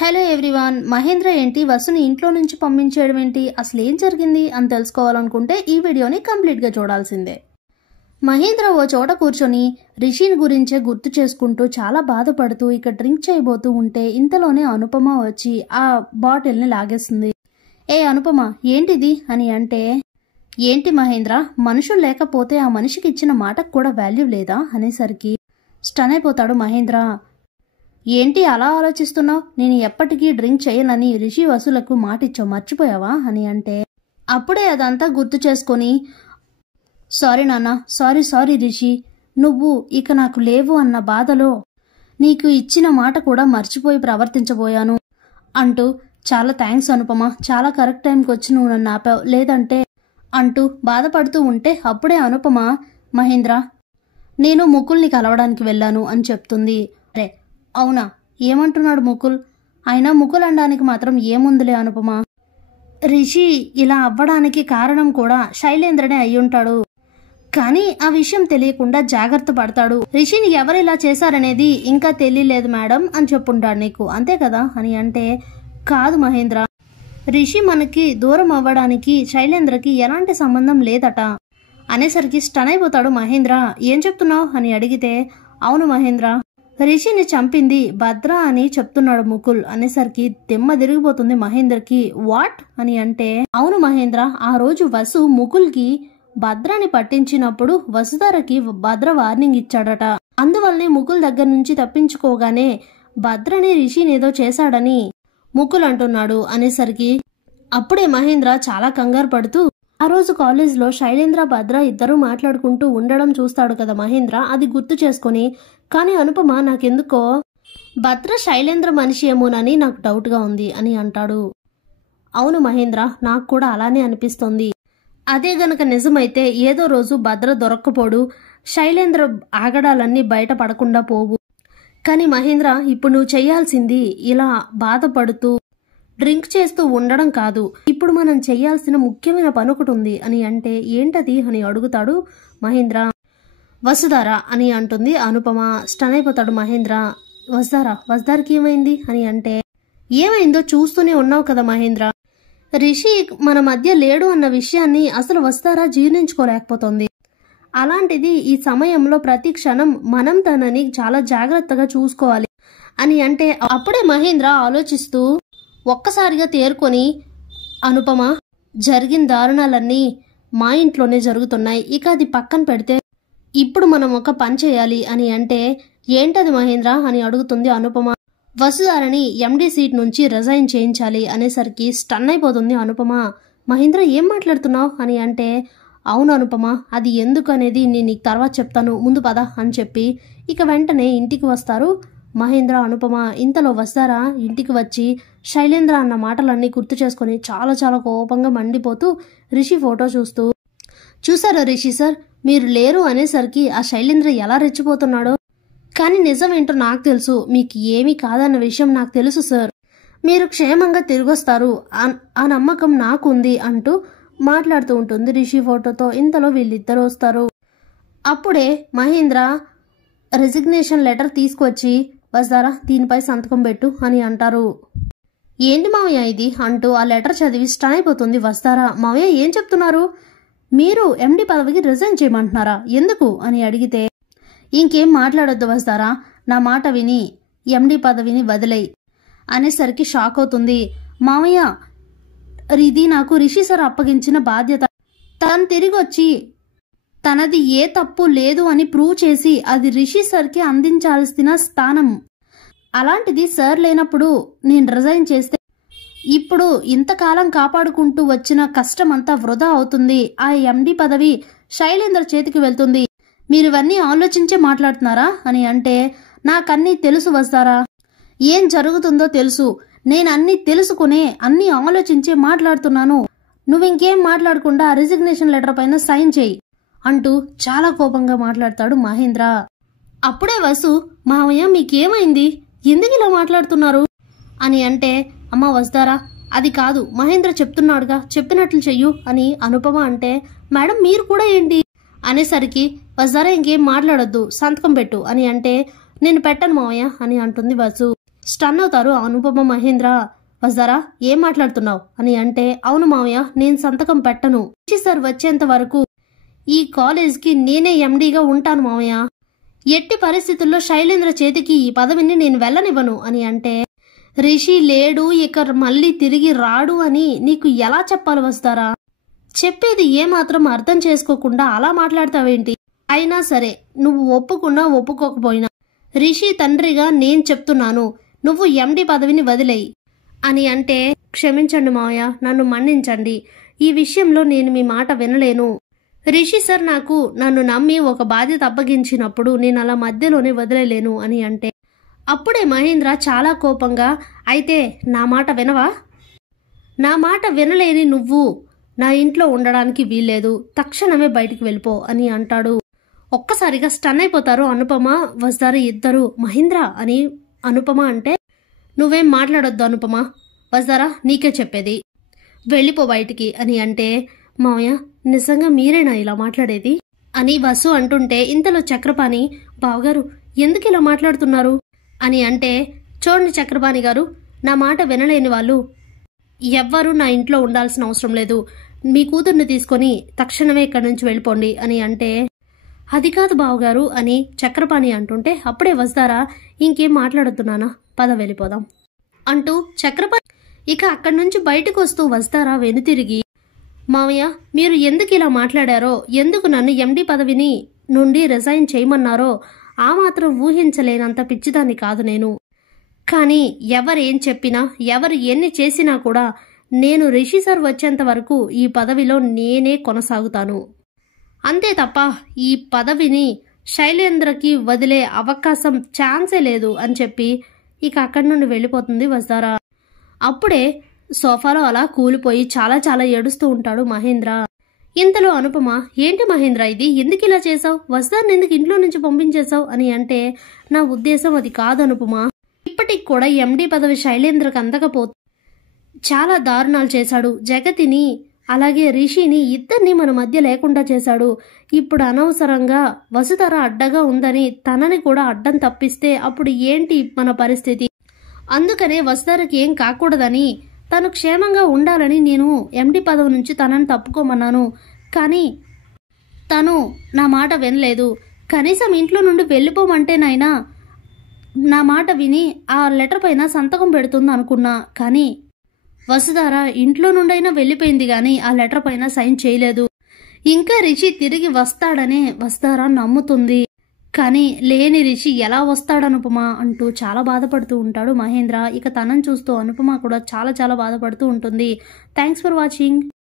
Hello everyone, Mahindra ఏంటి వసుని ఇంట్లో నుంచి పంపించేయడం ఏంటి, అసలు ఏం జరిగింది అని తెలుసుకోవాలనుకుంటే ఈ వీడియోని కంప్లీట్ గా చూడాల్సిందే. మహేంద్ర ఓ చోట కూర్చొని రిషిని గురించే గుర్తు చేసుకుంటూ చాలా బాధపడుతూ ఇక డ్రింక్ చేయబోతూ ఉంటే ఇంతలోనే అనుపమ వచ్చి ఆ బాటిల్ని లాగేస్తుంది. ఏ అనుపమ, ఏంటిది అని అంటే, ఏంటి మహేంద్ర, మనుషులు లేకపోతే ఆ మనిషికి ఇచ్చిన మాటకు కూడా వాల్యూ లేదా అనేసరికి స్టన్ అయిపోతాడు మహేంద్ర. ఏంటి అలా ఆలోచిస్తున్నావు, నేను ఎప్పటికీ డ్రింక్ చేయనని రిషి వసులకు మాటిచ్చావు, మర్చిపోయావా అని అంటే, అప్పుడే అదంతా గుర్తు చేసుకొని, సారీ నాన్న, సారీ రిషి, నువ్వు ఇక నాకు లేవు అన్న బాధలో నీకు ఇచ్చిన మాట కూడా మర్చిపోయి ప్రవర్తించబోయాను అంటూ, చాలా థ్యాంక్స్ అనుపమ, చాలా కరెక్ట్ టైంకి వచ్చి నువ్వు నన్ను ఆపావు, లేదంటే అంటూ బాధపడుతూ ఉంటే అప్పుడే అనుపమ, మహేంద్ర నేను ముకుల్ని కలవడానికి వెళ్ళాను అని చెప్తుంది. అరే అవునా, ఏమంటున్నాడు ముకుల్, అయినా ముకుల్ అనడానికి మాత్రం ఏముందిలే అనుపమ, రిషి ఇలా అవ్వడానికి కారణం కూడా శైలేంద్రనే అయ్యుంటాడు, కానీ ఆ విషయం తెలియకుండా జాగ్రత్త పడతాడు, రిషిని ఎవరిలా చేశారనేది ఇంకా తెలియలేదు మేడం అని చెప్పుంటాడు నీకు, అంతే కదా అని అంటే, కాదు మహేంద్ర, రిషి మనకి దూరం అవ్వడానికి శైలేంద్రకి ఎలాంటి సంబంధం లేదట అనేసరికి స్టన్ అయిపోతాడు మహేంద్ర. ఏం చెప్తున్నావు అని అడిగితే, అవును మహేంద్ర, రిషిని చంపింది భద్ర అని చెప్తున్నాడు ముకుల్ అనేసరికి దెమ్మ తిరిగిపోతుంది మహేంద్రకి. వాట్ అని అంటే, అవును మహేంద్ర, ఆ రోజు వసు ముకుల్కి భద్రని పట్టించినప్పుడు వసుధారకి భద్ర వార్నింగ్ ఇచ్చాడట, అందువల్లనే ముకుల్ దగ్గర నుంచి తప్పించుకోగానే భద్రని రిషినేదో చేశాడని ముకుల్ అంటున్నాడు అనేసరికి అప్పుడే మహేంద్ర చాలా కంగారు పడుతూ, ఆ రోజు కాలేజ్లో శైలేంద్ర భద్ర ఇద్దరూ మాట్లాడుకుంటూ ఉండడం చూస్తాడు కదా మహేంద్ర, అది గుర్తు చేసుకుని, కానీ అనుపమ నాకెందుకో భద్ర శైలేంద్ర మనిషి ఏమోనని నాకు డౌట్గా ఉంది అని అంటాడు. అవును మహేంద్ర, నాకు కూడా అలానే అనిపిస్తోంది, అదే గనక నిజమైతే ఏదో రోజు భద్ర దొరక్కపోడు, శైలేంద్ర ఆగడాలన్నీ బయట పడకుండా పోవు, కానీ మహేంద్ర ఇప్పుడు నువ్వు చెయ్యాల్సింది ఇలా బాధపడుతూ డ్రింక్ చేస్తూ ఉండడం కాదు, ఇప్పుడు మనం చెయ్యాల్సిన ముఖ్యమైన పని ఒకటి ఉంది అని అంటే, ఏంటది అని అడుగుతాడు మహేంద్ర. వసుధార అని అంటుంది అనుపమ. స్టన్ అయిపోతాడు మహేంద్ర. వసుధారకి ఏమైంది అని అంటే, ఏమైందో చూస్తూనే ఉన్నావు కదా మహేంద్ర, రిషి మన మధ్య లేడు అన్న విషయాన్ని అసలు వసుధార జీర్ణించుకోలేకపోతుంది, అలాంటిది ఈ సమయంలో ప్రతి క్షణం మనం తనని చాలా జాగ్రత్తగా చూసుకోవాలి అని అంటే, అప్పుడే మహేంద్ర ఆలోచిస్తూ ఒక్కసారిగా తేరుకొని, అనుపమ, జరిగిన దారుణాలన్నీ మా ఇంట్లోనే జరుగుతున్నాయి, ఇక అది పక్కన పెడితే ఇప్పుడు మనం ఒక పని చేయాలి అని అంటే, ఏంటది మహేంద్ర అని అడుగుతుంది అనుపమ. వసుధారని ఎండి సీట్ నుంచి రిజైన్ చేయించాలి అనేసరికి స్టన్ అయిపోతుంది అనుపమ. మహేంద్ర ఏం మాట్లాడుతున్నావు అని అంటే, అవును అనుపమ, అది ఎందుకు అనేది నేను నీకు తర్వాత చెప్తాను, ముందు పద అని చెప్పి ఇక వెంటనే ఇంటికి వస్తారు మహేంద్ర అనుపమ. ఇంతలో వసుధార ఇంటికి వచ్చి శైలేంద్ర అన్న మాటలన్నీ గుర్తు చేసుకుని చాలా కోపంగా మండిపోతూ రిషి ఫోటో చూస్తూ, చూసారా రిషి సార్, మీరు లేరు అనేసరికి ఆ శైలేంద్ర ఎలా రెచ్చిపోతున్నాడో, కానీ నిజమేంటో నాకు తెలుసు, మీకు ఏమీ కాదన్న విషయం నాకు తెలుసు సార్, మీరు క్షేమంగా తిరిగొస్తారు ఆ నమ్మకం నాకుంది అంటూ మాట్లాడుతూ ఉంటుంది రిషి ఫోటోతో. ఇంతలో వీళ్ళిద్దరు వస్తారు. అప్పుడే మహేంద్ర రెసిగ్నేషన్ లెటర్ తీసుకొచ్చి, వసుధార దీనిపై సంతకం పెట్టు అని అంటారు. ఏంటి మావయ్య ఇది అంటూ ఆ లెటర్ చదివి స్టన్ అయిపోతుంది వసుధార. మావయ్య ఏం చెప్తున్నారు, మీరు ఎండి పదవికి రిజైన్ చేయమంటున్నారా, ఎందుకు అని అడిగితే, ఇంకేం మాట్లాడొద్దు వసుధార, నా మాట విని ఎండి పదవిని వదిలేయి అనేసరికి షాక్ అవుతుంది. మావయ్య, ఇది నాకు రిషి సార్ అప్పగించిన బాధ్యత, తను తిరిగి వచ్చి తనది ఏ తప్పు లేదు అని ప్రూవ్ చేసి అది రిషి సార్కి అందించాల్సిన స్థానం, అలాంటిది సార్ లేనప్పుడు నేను రిజైన్ చేస్తే ఇప్పుడు ఇంతకాలం కాపాడుకుంటూ వచ్చిన కష్టమంతా వృధా అవుతుంది, ఆ ఎండి పదవి శైలేంద్ర చేతికి వెళ్తుంది, మీరు ఇవన్నీ ఆలోచించే మాట్లాడుతున్నారా అని అంటే, నాకన్నీ తెలుసు వసుధార, ఏం జరుగుతుందో తెలుసు, నేను అన్నీ తెలుసుకునే అన్నీ ఆలోచించే మాట్లాడుతున్నాను, నువ్వింకేం మాట్లాడకుండా రిజిగ్నేషన్ లెటర్ పైన సైన్ చేయి అంటూ చాలా కోపంగా మాట్లాడతాడు మహేంద్ర. అప్పుడే వసు, మావయ్య మీకేమైంది, ఎందుకు ఇలా మాట్లాడుతున్నారు అని అంటే, అమ్మ వసుధార, అది కాదు, మహేంద్ర చెప్తున్నాడుగా, చెప్పినట్లు చెయ్యు అని అనుపమ అంటే, మేడం మీరు కూడా ఏంటి అనేసరికి వసుధార ఇంకేం మాట్లాడొద్దు, సంతకం పెట్టు అని అంటే, నేను పెట్టను మావయ్య అని అంటుంది వసు. స్టన్ అవుతారు అనుపమ మహేంద్ర. వస్తారా, ఏం మాట్లాడుతున్నావు అని అంటే, అవును మావయ్య, నేను సంతకం పెట్టను. రిషి సార్ వచ్చేంత వరకు ఈ కాలేజ్కి నేనే ఎండీగా ఉంటాను మావయ్య. ఎట్టి పరిస్థితుల్లో శైలేంద్ర చేతికి ఈ పదవిని నేను వెళ్ళనివ్వను అని అంటే, రిషి లేడు, ఇక మళ్ళీ తిరిగి రాడు అని నీకు ఎలా చెప్పాలి వస్తారా? చెప్పేది ఏమాత్రం అర్థం చేసుకోకుండా అలా మాట్లాడతావేంటి? అయినా సరే, నువ్వు ఒప్పుకున్నా ఒప్పుకోకపోయినా రిషి తండ్రిగా నేను చెప్తున్నాను, నువ్వు ఎండి పదవిని వదిలేయి అని అంటే, క్షమించండి మావయ్య, నన్ను మన్నించండి. ఈ విషయంలో నేను మీ మాట వినలేను. రిషి సార్ నన్ను నమ్మి ఒక బాధ్యత అప్పగించినప్పుడు నేను అలా మధ్యలోనే వదిలేలేను అని అంటే, అప్పుడే మహేంద్ర చాలా కోపంగా, అయితే నా మాట వినవా? నా మాట వినలేని నువ్వు నా ఇంట్లో ఉండడానికి వీల్లేదు, తక్షణమే బయటికి వెళ్ళిపో అని అంటాడు. ఒక్కసారిగా స్టన్ అయిపోతారు అనుపమ వస్తారా ఇద్దరు. మహేంద్ర అని అనుపమ అంటే, నువ్వేం మాట్లాడొద్దు అనుపమ, వస్తారా నీకే చెప్పేది, వెళ్ళిపో బయటికి అని అంటే, మావయ్య నిజంగా మీరేనా ఇలా మాట్లాడేది అని వసు అంటుంటే, ఇంతలో చక్రపాణి, బావగారు ఎందుకు ఇలా మాట్లాడుతున్నారు అని అంటే, చూడండి చక్రపాణి గారు, నా మాట వినలేని వాళ్ళు ఎవ్వరూ నా ఇంట్లో ఉండాల్సిన అవసరం లేదు. మీ కూతుర్ని తీసుకొని తక్షణమే ఇక్కడి నుంచి వెళ్ళిపోండి అని అంటే, అది కాదు బావగారు అని చక్రపాణి అంటుంటే, అప్పుడే వస్తారా, ఇంకేం మాట్లాడుతున్నానా, పద వెళ్ళిపోదాం అంటూ చక్రపాణి ఇక అక్కడి నుంచి బయటకు వస్తూ వస్తారా వెనుతిరిగి, మావయ్య మీరు ఎందుకు ఇలా మాట్లాడారో, ఎందుకు నన్ను ఎండి పదవిని నుండి రిజైన్ చేయమన్నారో ఆ మాత్రం ఊహించలేనంత పిచ్చిదాన్ని కాదు నేను. కానీ ఎవరేం చెప్పినా, ఎవరు ఎన్ని చేసినా కూడా నేను రిషి సార్ వచ్చేంత వరకు ఈ పదవిలో నేనే కొనసాగుతాను. అంతే తప్ప ఈ పదవిని శైలేంద్రకి వదిలే అవకాశం ఛాన్సే లేదు అని చెప్పి ఇక అక్కడి నుండి వెళ్ళిపోతుంది వస్తారా. అప్పుడే సోఫాలో అలా కూలిపోయి చాలా చాలా ఏడుస్తూ ఉంటాడు మహేంద్ర. ఇంతలో అనుపమ, ఏంటి మహేంద్ర ఇది, ఎందుకు ఇలా చేసావు, వస్తారని ఎందుకు ఇంట్లో నుంచి పంపించేశావు అని అంటే, నా ఉద్దేశం అది కాదు అనుపమ, ఇప్పటికి కూడా ఎండి పదవి శైలేంద్రకు అందకపోతే చాలా దారుణాలు చేశాడు. జగతిని అలాగే రిషిని ఇద్దరిని మన మధ్య లేకుండా చేశాడు. ఇప్పుడు అనవసరంగా వసుధర అడ్డగా ఉందని తనని కూడా అడ్డం తప్పిస్తే అప్పుడు ఏంటి మన పరిస్థితి? అందుకనే వసుధరకి ఏం కాకూడదని, తను క్షేమంగా ఉండాలని నేను ఎండి పదవి నుంచి తనని తప్పుకోమన్నాను. కానీ తను నా మాట వినలేదు. కనీసం ఇంట్లో నుండి వెళ్ళిపోమంటేనైనా నా మాట విని ఆ లెటర్ పైన సంతకం పెడుతుంది అనుకున్నా. కానీ వసుధర ఇంట్లో నుండైనా వెళ్ళిపోయింది కానీ ఆ లెటర్ పైన సైన్ చేయలేదు. ఇంకా రిషి తిరిగి వస్తాడనే వసుధర నమ్ముతుంది. కానీ లేని రిషి ఎలా వస్తాడనుపమ అంటూ చాలా బాధపడుతూ ఉంటాడు మహేంద్ర. ఇక తనని చూస్తూ అనుపమ కూడా చాలా చాలా బాధపడుతూ ఉంటుంది. Thanks for watching.